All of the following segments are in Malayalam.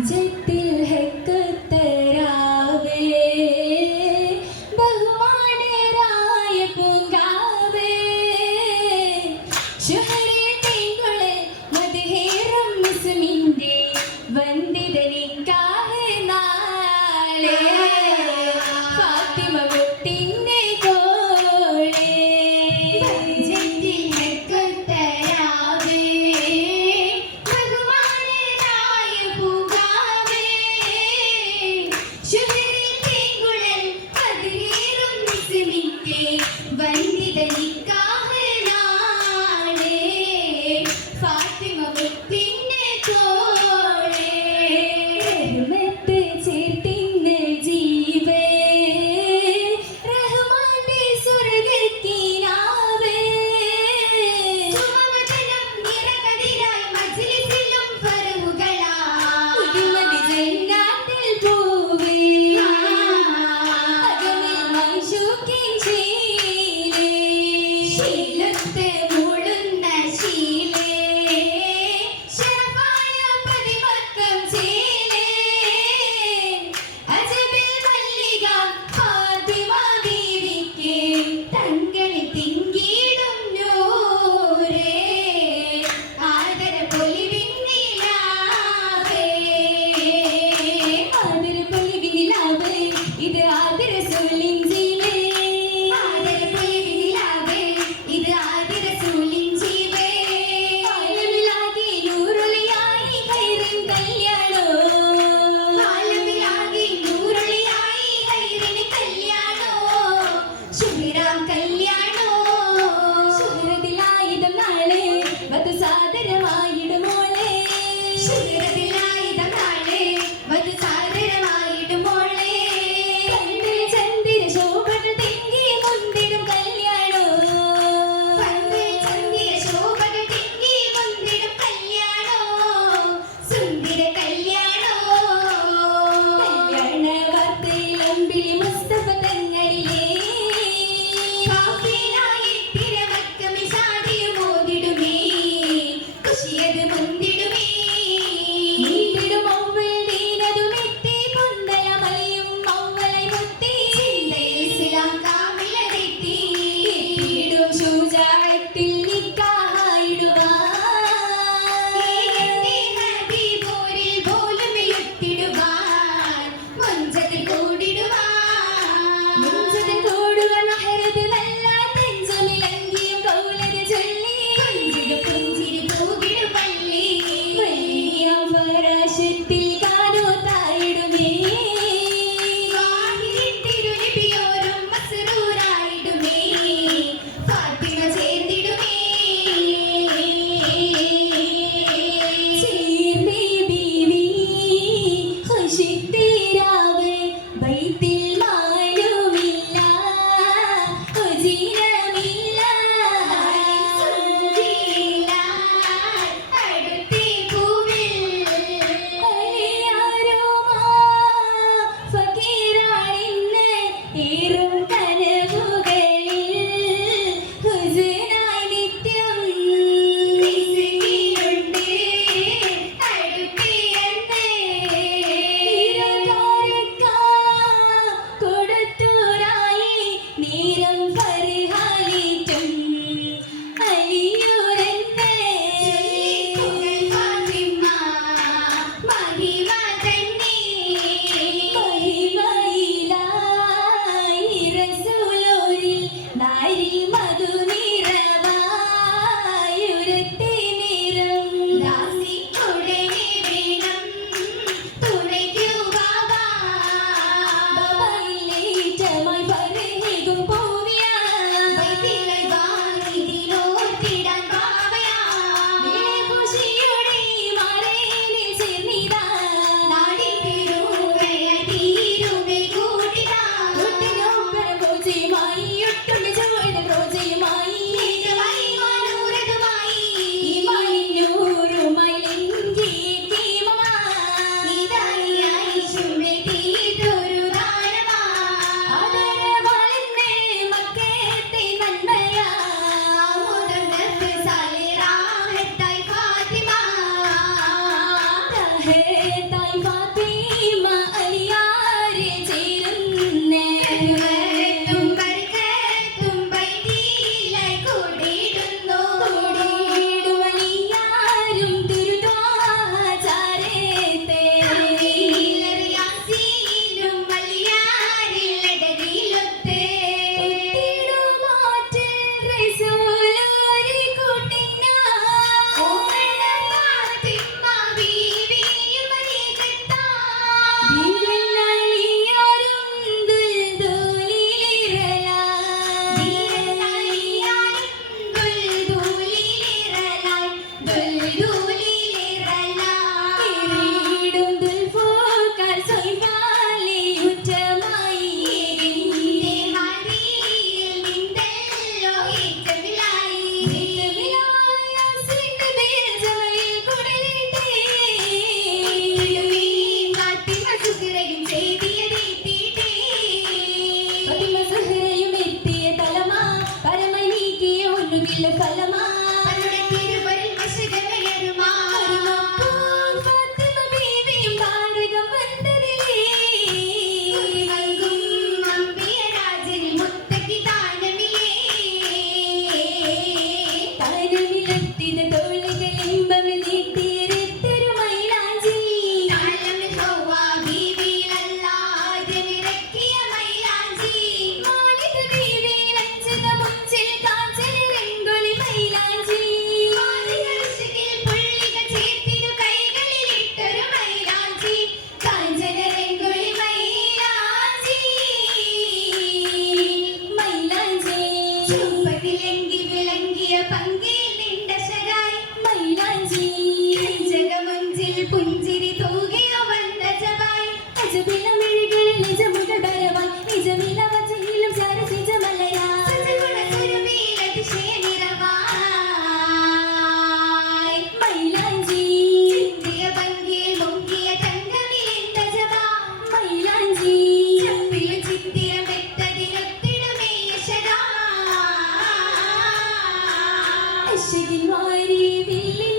детей be mistaken. tiran അശകിൽ വാരി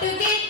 to